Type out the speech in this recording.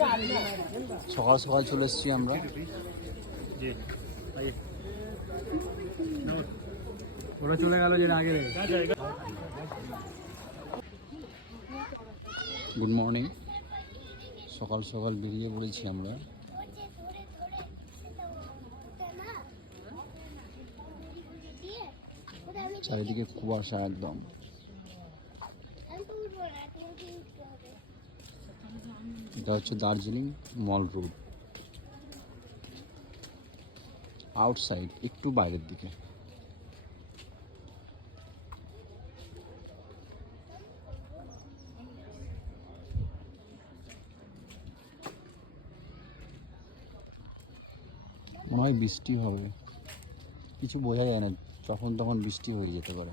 সকাল সকাল চলে এসেছি আমরা। ওরা চলে গেল যেটা আগে। গুড মর্নিং, সকাল সকাল বেরিয়ে পড়েছি আমরা। চারিদিকে কুয়াশা একদম। এটা হচ্ছে দার্জিলিং মল রোড, আউটসাইড, একটু বাইরের দিকে। মনে হয় বৃষ্টি হবে, কিছু বোঝা যায় না, যখন তখন বৃষ্টি হয়ে যেতে পারে।